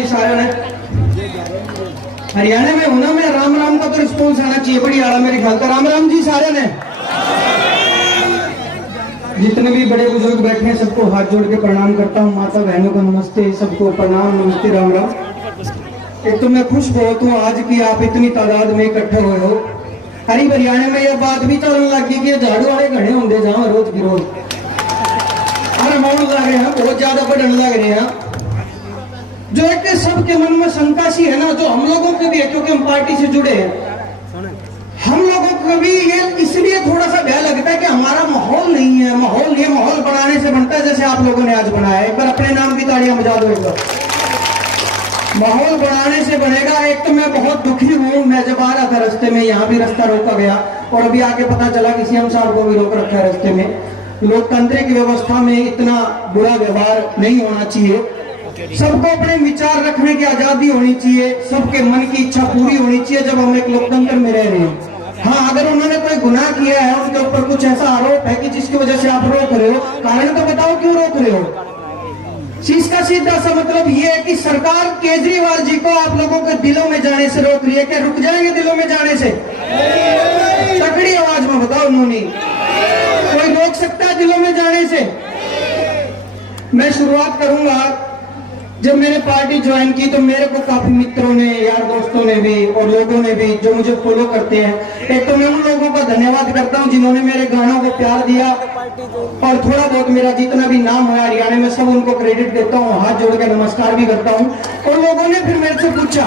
जी सारे ने। हरियाणा में होना में राम राम का तो रिस्पॉन्स आना चाहिए बड़ी आड़ा मेरे ख्याल का। राम राम जी सारे ने। जितने भी बड़े बुजुर्ग बैठे हैं सबको हाथ जोड़ के प्रणाम करता हूँ। माता बहनों को नमस्ते, सबको प्रणाम, नमस्ते, राम राम। एक तो मैं खुश बहुत हूँ आज की आप इतनी तादाद में इकट्ठे हुए हो। हरी हरियाणा में यह बात भी चलने लगी कि झाड़ू वाले घने होंगे जहाँ रोज की रोज और अमाउंट लग रहे हैं, बहुत ज्यादा बढ़ने लग रहे हैं। जो एक सबके मन में शंका सी है ना, जो हम लोगों के भी है क्योंकि हम पार्टी से जुड़े हैं, हम लोगों को भी ये इसलिए थोड़ा सा भय लगता है कि हमारा माहौल नहीं है। माहौल बनाने से बनता है जैसे आप लोगों ने आज बनाया। एक बार अपने नाम की तालियां बजा दो एक बार। माहौल बनाने से बनेगा। एक तो मैं बहुत दुखी हूँ, मैं जब आ रहा था रास्ते में यहाँ भी रास्ता रोका गया और अभी आके पता चला कि सीएम साहब को भी रोक रखा है रास्ते में। लोकतांत्रिक व्यवस्था में इतना बुरा व्यवहार नहीं होना चाहिए। सबको अपने विचार रखने की आजादी होनी चाहिए, सबके मन की इच्छा पूरी होनी चाहिए जब हम एक लोकतंत्र में रह रहे हैं। हाँ, अगर उन्होंने कोई गुनाह किया है, उनके ऊपर कुछ ऐसा आरोप है कि जिसकी वजह से आप रोक रहे हो, कारण तो बताओ क्यों रोक रहे हो। इसका सीधा सा मतलब ये है कि सरकार केजरीवाल जी को आप लोगों के दिलों में जाने से रोक रही है। क्या रुक जाएंगे दिलों में जाने से? तगड़ी आवाज में बताओ, उन्होंने कोई रोक सकता है दिलों में जाने से? मैं शुरुआत करूंगा, जब मैंने पार्टी ज्वाइन की तो मेरे को काफी मित्रों ने, यार दोस्तों ने भी और लोगों ने भी जो मुझे फॉलो करते हैं, एक तो मैं उन लोगों का धन्यवाद करता हूं जिन्होंने मेरे गानों को प्यार दिया और थोड़ा बहुत मेरा जितना भी नाम है हरियाणा में सब उनको क्रेडिट देता हूं, हाथ जोड़ के नमस्कार भी करता हूं। और लोगों ने फिर मेरे से पूछा,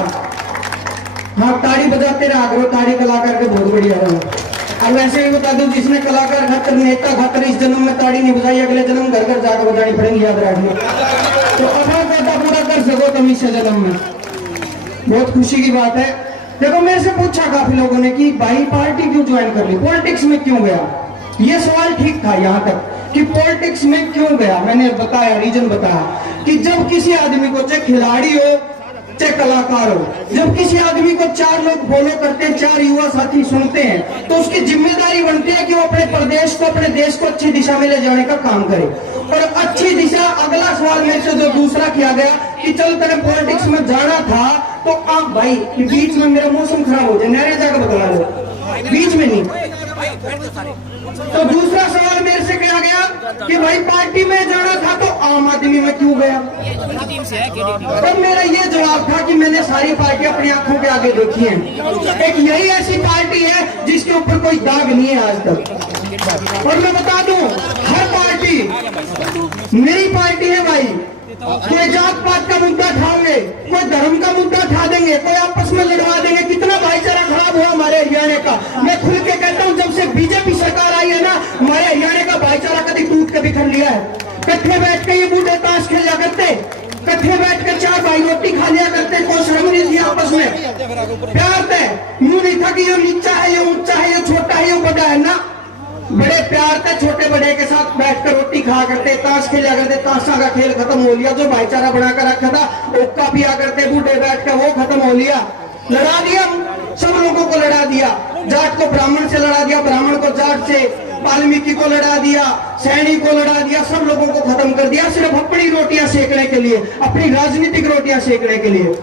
हाँ ताड़ी बजाते रहा करो, ताड़ी कलाकार के बहुत बढ़िया रहा। अब वैसे ही बता दूं, जिसने कलाकार खातर, नेता खातर इस जन्म में ताड़ी नहीं बजाई, अगले जन्म घर घर जाकर बजानी पड़ेगी, याद रखिए। तो अपना कोटा पूरा कर सको तुम इस जन्म में, बहुत खुशी की बात है। देखो, मेरे से पूछा काफी लोगों ने कि भाई पार्टी क्यों ज्वाइन कर ली, पॉलिटिक्स में क्यों गया। ये सवाल ठीक था यहाँ तक कि पॉलिटिक्स में क्यों गया। मैंने बताया, रीजन बताया कि जब किसी आदमी को, चाहे खिलाड़ी हो चाहे कलाकार हो, जब किसी आदमी को 4 लोग फॉलो करते हैं, 4 युवा साथी सुनते हैं, तो उसकी जिम्मेदारी बनती है कि वो अपने प्रदेश को, अपने देश को अच्छी दिशा में ले जाने का काम करे। और अच्छी दिशा, अगला सवाल मेरे से जो दूसरा किया गया कि चल तेरे पॉलिटिक्स में जाना था तो आप भाई बीच में मेरा मौसम खराब हो जाए, नहरे जाकर बदला लो, बीच में नहीं। तो दूसरा सवाल मेरे से किया गया कि भाई पार्टी में जाना था तो आम आदमी में क्यों गया। तब मेरा ये जवाब था कि मैंने सारी पार्टी अपनी आंखों के आगे देखी है, एक यही ऐसी पार्टी है जिसके ऊपर कोई दाग नहीं है आज तक। और मैं बता दूं, हर पार्टी मेरी पार्टी है भाई। कोई जात पात का मुद्दा उठाओगे, कोई धर्म का मुद्दा उठा देंगे, कोई आपस में लड़वा देंगे। कितना भाईचारा खराब हुआ हमारे हरियाणा का। मैं खुल के कहता हूँ, जब से बीजेपी सरकार आई है ना, हमारे हरियाणा का भाईचारा कभी टूट के बिखर लिया है। कट्ठे बैठ के ये बूढ़े ताश खेला करते, कट्ठे बैठ कर 4 भाई रोटी खा लिया करते, कोई शर्म नहीं थी आपस में, प्यार थे। यूं नहीं था कि ये नीचा है, ये ऊंचा है, ये छोटा है, ये बड़ा है ना। बड़े प्यार थे, छोटे बड़े के साथ बैठकर रोटी खा करते, ताश खेला करते। ताशा का खेल खत्म हो लिया, जो भाईचारा बनाकर रखा था, ओक्का पिया करते बूढ़े बैठकर, वो खत्म हो लिया। लड़ा दिया, सब लोगों को लड़ा दिया। जाट को ब्राह्मण से लड़ा दिया, ब्राह्मण को जाट से, वाल्मीकि को लड़ा दिया, सैनी को लड़ा दिया, सब लोगों को खत्म कर दिया, सिर्फ अपनी रोटियां सेकने के लिए, अपनी राजनीतिक रोटियां सेकने के लिए।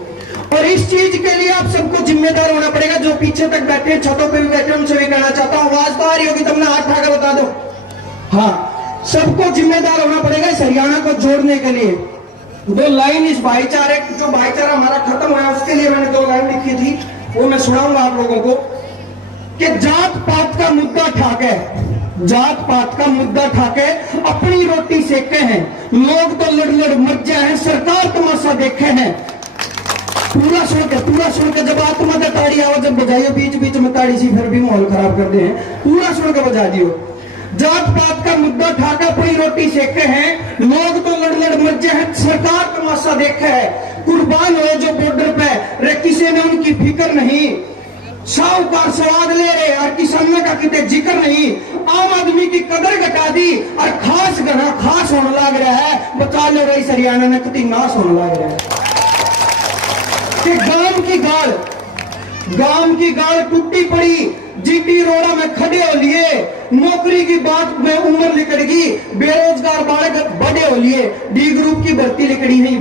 और इस चीज के लिए आप सबको जिम्मेदार होना पड़ेगा। जो पीछे तक बैठे, छतों पे भी बैठे, उनसे भी कहना चाहता हूँ, आवाज तो आ रही होगी, तुमने हाथ उठाकर बता दो। हाँ, सबको जिम्मेदार होना पड़ेगा इस हरियाणा को जोड़ने के लिए। 2 लाइन इस भाईचारे, जो भाईचारा हमारा खत्म हुआ उसके लिए मैंने 2 लाइन लिखी थी, वो मैं सुनाऊंगा आप लोगों को। कि जात पात का मुद्दा ठाके, जात पात का मुद्दा ठाके अपनी रोटी सेके हैं, लोग तो लड़ लड़ मर जाए हैं, सरकार तमाशा देखे हैं। पूरा सुन के जब आत्मा का ताड़ी आवाज जब बजाइए, बीच बीच में ताड़ी सी फिर भी माहौल खराब कर दे हैं, पूरा सुन के बजा दियो। जात पात का मुद्दा ठाकर अपनी रोटी सेके हैं, लोग तो लड़ लड़ मर जाए हैं, सरकार तमाशा देखे है। कुर्बान हुए जो बॉर्डर पे, रे किसी ने उनकी फिक्र नहीं, साहूकार स्वाद ले रहे और किसानों का कितने जिक्र नहीं। आम आदमी की कदर घटा दी और खास घना खास होने लग रहा है। बचा लो रही हरियाणा में कितनी नाश होने लग रहा है कि गांव की गाड़ टूटी पड़ी, जीटी रोड़ा में खड़े हो लिए, नौकरी की बात में उम्र लिकड़ गई, बेरोजगार बालक बड़े हो लिए, डी ग्रुप की भर्ती लिकड़ी है,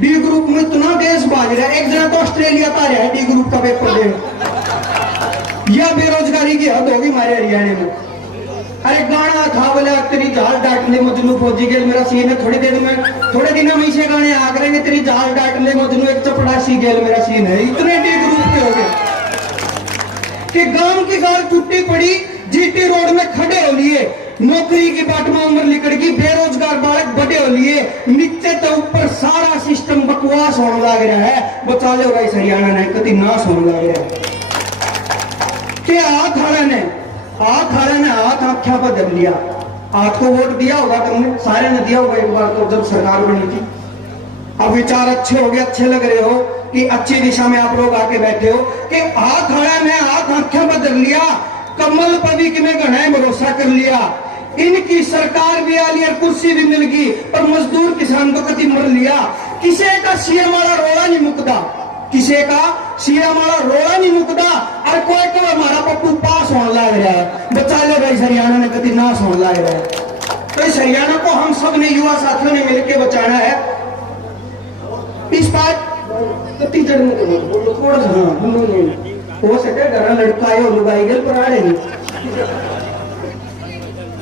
डी ग्रुप में इतना देश बाज रहा है, एक जना तो ऑस्ट्रेलिया का रहा है डी ग्रुप का पेपर दे। यह बेरोजगारी की हद होगी हमारे हरियाणा में। अरे गाना था बोला तेरी जाल डाट ले मजनू फौजी गेल मेरा सीन है, थोड़ी देर में थोड़े दिनों में इसे गाने आ करेंगे तेरी जाल डाट ले मजनू एक चपड़ासी गेल मेरा सीन है। इतने डी ग्रुप के हो गए कि गांव की गाल टूटी पड़ी, जीटी रोड में खड़े हो लिए, नौकरी की बाट में उम्र लिकड़ गई, बेरोजगार बालक बड़े हो लिए, नीचे तो ऊपर सारा सिस्टम बकवास होने लग रहा है। बचा लो भाई हरियाणा ने कति नाश होने लग रहा है कि हाथ आख्या पर दब लिया। हाथ को वोट दिया होगा तुमने, सारे ने दिया होगा एक बार तो जब सरकार बनी थी। अब विचार अच्छे हो गए, अच्छे लग रहे हो कि अच्छी दिशा में आप लोग आके बैठे हो कि हाथ आख्या पर दब लिया, कमल पर भी किमें गढ़ाए भरोसा कर लिया। इनकी सरकार भी आ ली और कुर्सी भी मिल गई, पर मजदूर किसान को कति मर लिया। किसी का सीएम वाला रोड़ा नहीं मुकदा, किसी का सीएम वाला रोड़ा नहीं मुकदा, और कोई को हमारा पप्पू पास होने लग रहा है। बचा लो भाई हरियाणा ने कति नाश होने लग रहा है। तो इस हरियाणा को हम सब ने युवा साथियों ने मिलकर बचाना है। इस बात कति जड़ में बोलो थोड़ा सा हो सके घर लड़का है और लुगाई गए पर आ रहे।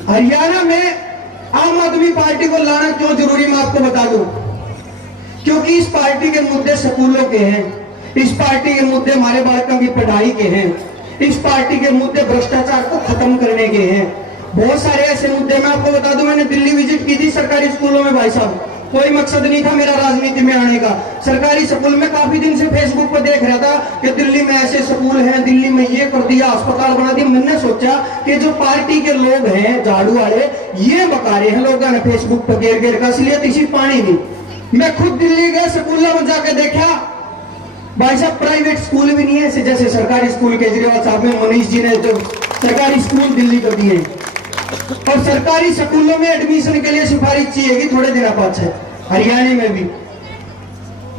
हरियाणा में आम आदमी पार्टी को लाना क्यों जरूरी मैं आपको बता दूं, क्योंकि इस पार्टी के मुद्दे स्कूलों के हैं, इस पार्टी के मुद्दे हमारे बालकों की पढ़ाई के हैं, इस पार्टी के मुद्दे भ्रष्टाचार को खत्म करने के हैं। बहुत सारे ऐसे मुद्दे मैं आपको बता दूं, मैंने दिल्ली विजिट की थी सरकारी स्कूलों में भाई साहब, कोई मकसद नहीं था मेरा राजनीति में आने का। सरकारी स्कूल में काफी दिन से फेसबुक पर देख रहा था कि दिल्ली में ऐसे स्कूल हैं, दिल्ली में ये कर दिया, अस्पताल बना दिया। मैंने सोचा कि जो पार्टी के लोग हैं झाड़ू वाले ये बका रहे हैं लोगों ने फेसबुक पर घेर घेर का, इसलिए किसी पानी नहीं। मैं खुद दिल्ली गया, स्कूलों में जाकर देखा भाई साहब प्राइवेट स्कूल भी नहीं है जैसे सरकारी स्कूल केजरीवाल साहब ने मनीष जी ने जो सरकारी स्कूल दिल्ली को दिए। और सरकारी स्कूलों में एडमिशन के लिए सिफारिश चाहिए कि थोड़े दिन बाद है। हरियाणा में भी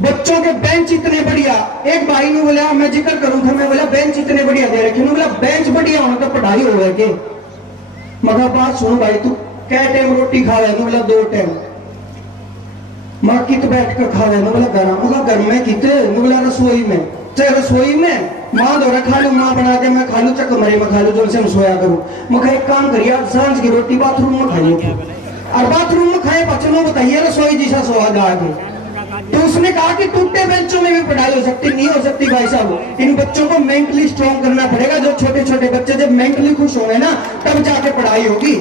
बच्चों के बेंच इतने बढ़िया, एक भाई ने बोला मैं जिक्र करूं था, मैं बोला बेंच इतने बढ़िया दे रखे, बोला बेंच बढ़िया होना तो पढ़ाई हो गया के। मगर बात सुनो भाई, तू क्या टाइम रोटी खा रहे? बोला 2 टाइम। माँ कित बैठ कर खा रहे? बोला घर में कित? बोला रसोई में। चाहे रसोई में माँ दौरा खा लू, माँ बना के मैं खा लू, चक मरे में खा लू, जो से मैं सोया करूँ। मैं एक काम करिए आप सांझ की रोटी बाथरूम में खाइए, और बाथरूम में खाए पचनो बताइए रसोई जैसा स्वाद आगे। तो उसने कहा कि टूटे बेंचों में भी पढ़ाई हो सकती नहीं हो सकती भाई साहब, इन बच्चों को मेंटली स्ट्रॉन्ग करना पड़ेगा। जो छोटे छोटे बच्चे जब मेंटली खुश होंगे ना तब जाके पढ़ाई होगी।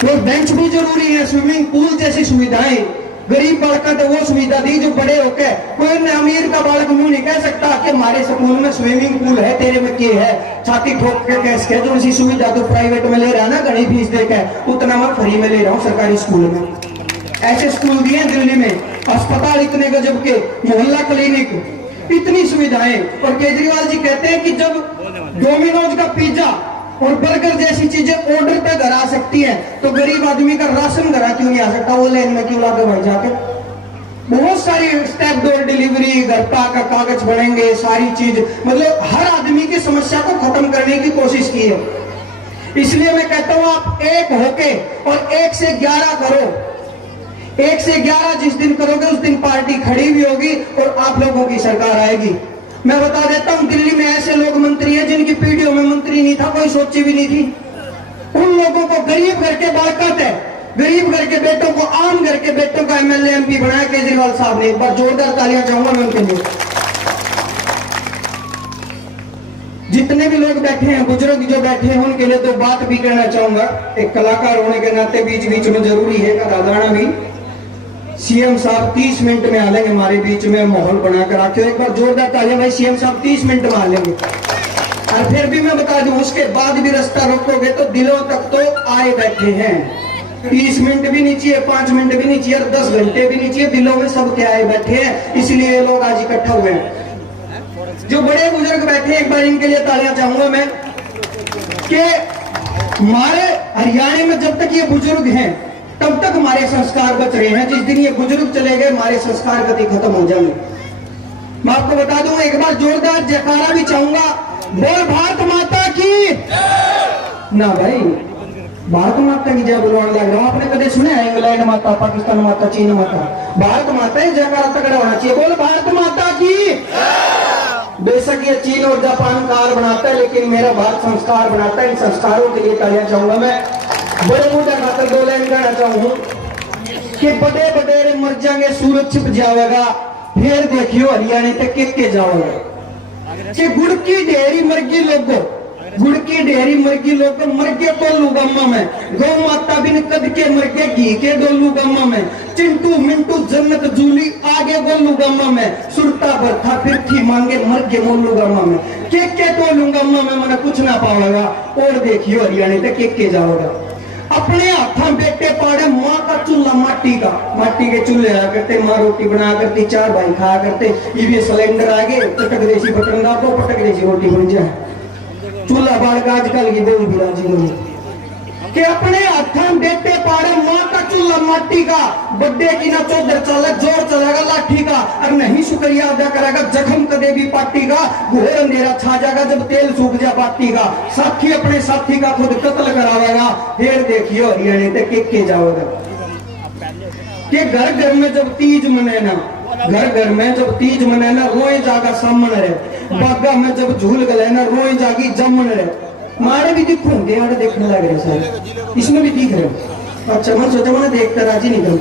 तो बेंच भी जरूरी है, स्विमिंग पूल जैसी सुविधाएं गरीब बालक तो वो सुविधा दी जो बड़े होके कोई अमीर का बालक मुंह नहीं कह सकता कि हमारे स्कूल में स्विमिंग पूल है, तेरे में क्या है, छाती ठोक के कैस के। जो इसी सुविधा तो प्राइवेट में ले रहा ना, घनी फीस देके, उतना मैं फ्री में ले रहा हूँ सरकारी स्कूल में। ऐसे स्कूल दिए दिल्ली में, अस्पताल इतने गजब के, मोहल्ला क्लिनिक, इतनी सुविधाएं। और केजरीवाल जी कहते हैं कि जब डोमिनोज का पिज्जा और बर्गर जैसी चीजें ऑर्डर पे घर आ सकती है तो गरीब आदमी का राशन घर क्यों नहीं आ सकता? वो लाइन में क्यों लाके बैठ जाके? बहुत सारी स्टेप डोर डिलीवरी, घर पे आकर कागज बनेंगे, सारी चीज, मतलब हर आदमी की समस्या को खत्म करने की कोशिश की है। इसलिए मैं कहता हूं आप एक होके और 1 से 11 करो। 1 से 11 जिस दिन करोगे उस दिन पार्टी खड़ी भी होगी और आप लोगों की सरकार आएगी। मैं बता देता हूं दिल्ली में ऐसे लोग मंत्री हैं जिनकी पीढ़ियों में मंत्री नहीं था, कोई सोची भी नहीं थी। उन लोगों को गरीब घर के बालकत है, गरीब घर के बेटों को, आम घर के बेटों का एमएलए एमपी बनाया केजरीवाल साहब ने। एक बार जोरदार तालियां चाहूंगा मैं उनके लिए। जितने भी लोग बैठे हैं, बुजुर्ग जो बैठे हैं, उनके लिए तो बात भी कहना चाहूंगा। एक कलाकार होने के नाते बीच बीच में जरूरी है राधाना भी। सीएम साहब 30 मिनट में आ लेंगे हमारे बीच में, माहौल बनाकर रखे। एक बार जोरदार तालियां भाई, सीएम साहब 30 मिनट में आ लेंगे। और फिर भी मैं बता दूं उसके बाद भी रास्ता रोकोगे तो दिलों तक तो आए बैठे हैं। 30 मिनट भी नहीं चाहिए, 5 मिनट भी नहीं चाहिए, 10 घंटे भी नहीं चाहिए, दिलों में सब के आए बैठे हैं। इसलिए ये लोग आज इकट्ठा हुए हैं। जो बड़े बुजुर्ग बैठे हैं एक बार इनके लिए तालियां चाहूंगा मैं कि हमारे हरियाणा में जब तक ये बुजुर्ग हैं तब तक हमारे संस्कार बच रहे हैं। जिस दिन ये बुजुर्ग चले गए हमारे संस्कार गति खत्म हो जाएंगे। मैं आपको बता दूं, एक बार जोरदार जयकारा भी चाहूंगा, बोल भारत माता की ना भाई, भारत माता की जय बुलवाने लग रहा हूं। आपने कदे सुने है इंग्लैंड माता, पाकिस्तान माता, चीन माता? भारत माता ही जयकारा तगड़ा होना चाहिए। बोल भारत माता की। बेशक ये चीन और जापान कार बनाता है, लेकिन मेरा भारत संस्कार बनाता है। इन संस्कारों के लिए तालियां चाहूंगा मैं। बड़े मुद्दे खातर दो लाइन कहना चाहूंगा कि बड़े बड़े मर जाएंगे, सूरज छिप जाएगा, फिर देखियो हरियाणा तक के जाओगे कि गुड़ की ढेरी मरगी लोगो, गुड़ की ढेरी मरगी लोग मरगे टोलू गम्मा में, गौ माता बिन कद के मरगे घी के डोलू गम्मा में, चिंटू मिंटू जन्नत जूली आगे गोलू गम्मा में, सुरता बरथा फिर थी मांगे मरगे मोलू गम्मा में, के टोलू गम्मा में मैंने कुछ ना पाओगा। और देखियो हरियाणा तक के जाओगा। अपने हाथा बेटे पाड़े माँ का चूल्हा माटी का, माटी के चूल्हे आया करते, माँ रोटी बना करती, चार भाई खाया करते, ये सिलेंडर आ गए, पटक देसी बटन दाबो, पटक देसी रोटी बन जाए। चूल्हा बाढ़ का आजकल की देवी बिराजी नहीं कि अपने हाथों बेटे पाड़े माँ का चूल्हा माटी का, बड्डे की ना चौधर चले, जोर चलेगा लाठी का, और नहीं शुक्रिया अदा करेगा जख्म कदे भी पार्टी का, घोर अंधेरा छा जाएगा जब तेल सूख जा पार्टी का, साथी अपने साथी का खुद कत्ल करावेगा। फिर देखियो हरियाणा तक के जाओगे कि घर घर में जब तीज मने ना, घर घर में जब तीज मने ना, रोए जागा सामन रहे, बागा में जब झूल गले ना, रोए जागी जमन रहे। मारे भी दिखूंगे, यार देखने लग रहे सर, इसमें भी दिख रहे। अच्छा मैं सोचा मैंने देखकर राजी निकल।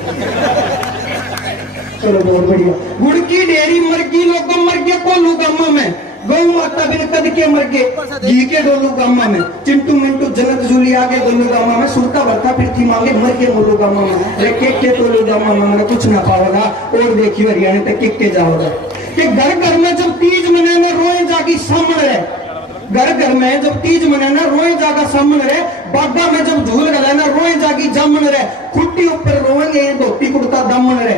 चलो बहुत बढ़िया। गुड़ की डेरी मरगी लोग मरगे कोलू गम्मा में, गौ माता बिन कद के मरगे घी के डोलू गम्मा में, चिंटू मिंटू जन्नत जूली आगे डोलू गम्मा में, सुरता बरता फिर थी मांगे मरगे मोलू गम्मा में, के टोलू गम्मा में मैंने कुछ ना पाओगा। और देखियो हरियाणा तक के जाओगा कि घर घर में जब तीज मने ना, रोए जागी सामने रहे, घर घर में जब तीज मने ना, रोए जागा सामने रहे, बागा में जब झूल गला ना, रोए जागी जमन रहे, खुट्टी ऊपर रोएंगे धोती कुर्ता दमन रहे,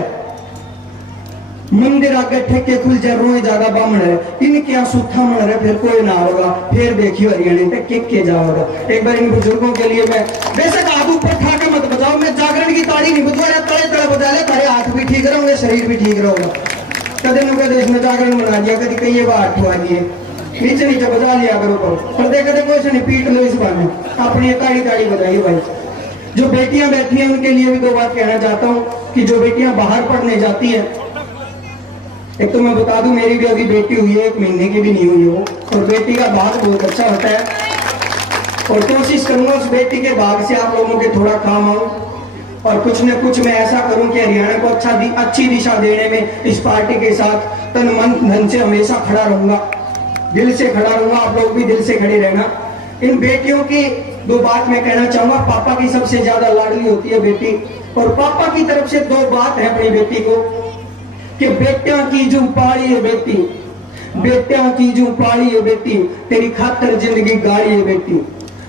मंदिर आगे ठेके खुल जाए, रोए जागा बामन रहे, इनके यहाँ सूखा मन रहे, फिर कोई ना होगा। फिर देखियो हरियाणा तक के जाओगा। एक बार इन बुजुर्गों के लिए मैं बेशक हाथ ऊपर उठा के मत बजाओ, मैं जागरण की ताड़ी नहीं बजवा रहा, तड़े तड़े बजा ले, तारे हाथ भी ठीक रहोगे, शरीर भी ठीक रहोगा। कदे न कदे इसमें जागरण बना दिया, कभी कई बार उठवा दिए, नीचे नीचे बजा लिया करो, पर देखते कदे कोई नहीं पीट लो इस बार अपनी ताड़ी ताड़ी बजाइए भाई। जो बेटियां बैठी हैं उनके लिए भी दो बात कहना चाहता हूँ कि जो बेटियां बाहर पढ़ने जाती हैं, एक तो मैं बता दूं मेरी भी अभी बेटी हुई है, 1 महीने की भी नहीं हुई वो, और बेटी का भाग बहुत अच्छा होता है, और कोशिश करूंगा उस बेटी के भाग से आप लोगों के थोड़ा काम आऊं, और कुछ न कुछ मैं ऐसा करूं कि हरियाणा को अच्छी दिशा देने में इस पार्टी के साथ तन मन धन से हमेशा खड़ा रहूंगा, दिल से खड़ा रहूंगा। आप लोग भी दिल से खड़े रहना। इन बेटियों की 2 बात मैं कहना चाहूंगा। पापा की सबसे ज्यादा लाडली होती है बेटी, और पापा की तरफ से 2 बात है अपनी बेटी को कि बेटियां की जो पाली है बेटी, बेटियां की जो पाली है बेटी, तेरी खातर जिंदगी गाड़ी है बेटी,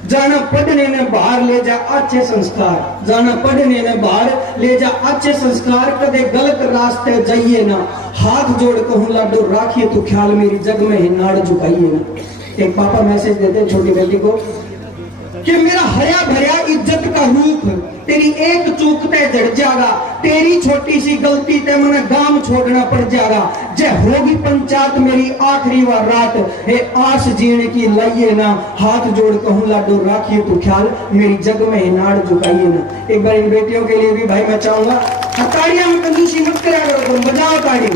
जाना पढ़ने ने बाहर ले जा अच्छे संस्कार, जाना पढ़ने ने बाहर ले जा अच्छे संस्कार, कदे गलत रास्ते जाइए ना, हाथ जोड़ कहूं लाडो राखिए तू ख्याल, मेरी जग में ही नाड़ झुकाइए ना। एक पापा मैसेज देते हैं छोटी बेटी को कि मेरा हया भरिया इज्जत का रूप, तेरी एक चूक ते जड़ जाएगा, तेरी छोटी सी गलती ते मने गांव छोड़ना पड़ जाएगा, जे होगी पंचायत मेरी आखिरी बार रात, हे आस जीने की लाइए ना, हाथ जोड़ कहूं लाडो राखिए तू ख्याल, मेरी जग में नाड़ झुकाइए ना। एक बार इन बेटियों के लिए भी भाई मैं चाहूंगा, ताड़ियां में कंजूसी मत करा करो, तुम बजाओ ताड़ी,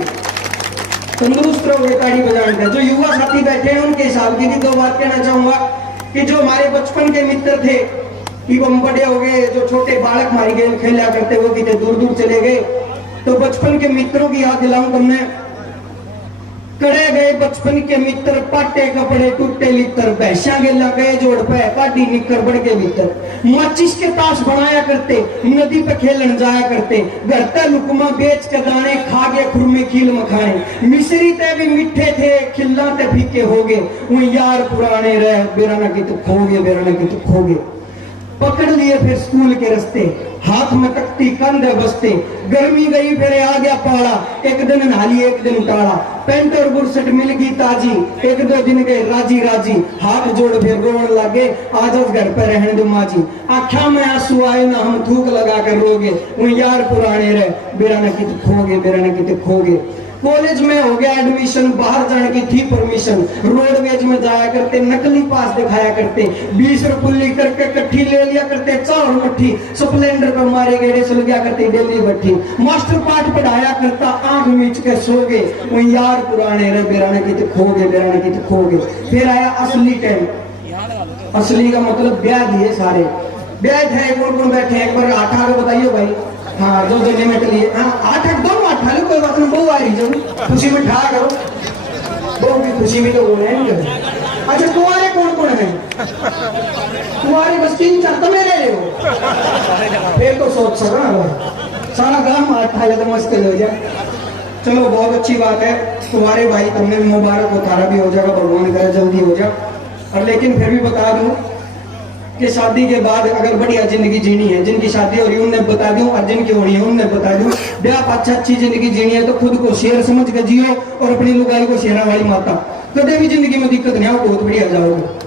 तंदुरुस्त रहोगे ताड़ी बजाने का। जो युवा साथी बैठे हैं उनके हिसाब की भी 2 बात कहना चाहूंगा कि जो हमारे बचपन के मित्र थे, कि वो बड़े हो गए, जो छोटे बालक हमारी गेम खेला करते वो कितने दूर दूर चले गए, तो बचपन के मित्रों की याद दिलाऊं तुमने। करे गए बचपन के मित्र, पाटे कपड़े टूटे लित्र, भैंसा गेला गए जोड़ पे, काटी निकर बढ़ के भीतर, माचिस के ताश बनाया करते, नदी पे खेलन जाया करते, घर ते लुकमा बेच के दाने, खा गए खुरमे खील मखाने, मिश्री ते भी मीठे थे, खिल्ला ते फीके हो गए, वो यार पुराने रहे, बेराना की तो खोगे, बेराना की तो खोगे। पकड़ लिए फिर स्कूल के रास्ते, हाथ में तख्ती कंधे बसते, गर्मी गई फिर आ गया पाला, एक दिन नहाली एक दिन टाला, पैंट और बुरसट मिल गई ताजी, 1-2 दिन गए राजी राजी, हाथ जोड़ फिर रोने लगे, आज घर पे रहने दो माजी, आँखों में आंसू आए ना हम थूक लगा कर रोगे, वो यार पुराने रहे, बेराना की तो खोगे, बेराना की तो खोगे। कॉलेज में हो गया एडमिशन, बाहर जाने की थी परमिशन, रोडवेज में जाया करते, नकली पास दिखाया करते, 20 रुपये करके कट्ठी ले लिया करते, चार मट्ठी स्प्लेंडर पर मारे गए चल गया करते डेली बट्ठी। मास्टर पाठ पढ़ाया करता, आंख मीच के सो गए, वो यार पुराने रे बेराने की तो खो गए, बेराने की तो खो गए। फिर आया असली टाइम, असली का मतलब ब्याह दिए सारे। ब्याह है कौन कौन बैठे हैं, एक बार 8 आगे बताइए भाई। हाँ जो लिमिट लिए, हाँ 8 दोनों 8 लो, कोई बात नहीं, बहु आ रही जब खुशी में ठा करो, बहु की खुशी में तो बोले हैं। अच्छा तुम्हारे कौन कौन है? तुम्हारे बस 3-4 तो मेरे रहे हो, फिर तो सोच सको ना, सारा काम 8 आगे तो मुश्किल हो जाए। चलो बहुत अच्छी बात है, तुम्हारे भाई तुमने मुबारक हो, तारा भी हो जाएगा, भगवान करे जल्दी हो जाए। और लेकिन फिर भी बता दूं कि शादी के बाद अगर बढ़िया जिंदगी जीनी है, जिनकी शादी हो रही है उन्हें बता दूं, और जिनकी होनी है उन्हें बता दूं, ब्याह अच्छी जिंदगी जीनी है तो खुद को शेर समझ के जियो और अपनी लुगाई को शेरा वाली माता, कभी भी जिंदगी में दिक्कत नहीं आओ, बहुत बढ़िया जाओगे।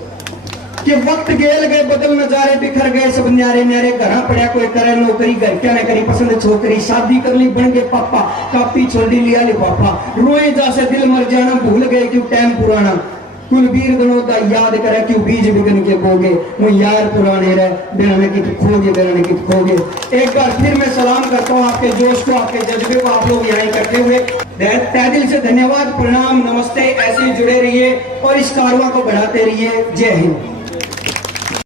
कि वक्त गेल गए, बदल नजारे बिखर गए, सब न्यारे न्यारे घर पड़ा, कोई करे नौकरी, घर क्या न करी पसंद छोकरी, शादी कर ली बन गए पापा, कापी छोड़ी लिया लिफाफा, रोए जा से दिल मर जाना, भूल गए क्यों टाइम पुराना, कुलबीर गनों का याद करे क्यों बीज बिगन के बोगे, वो यार पुराने रहे बेराने की खोगे, बेराने की खोगे। एक बार फिर मैं सलाम करता हूँ आपके जोश को, आपके जज्बे को, आप लोग यहाँ इकट्ठे हुए, तहे दिल से धन्यवाद, प्रणाम, नमस्ते। ऐसे ही जुड़े रहिए और इस कारवां को बढ़ाते रहिए। जय हिंद।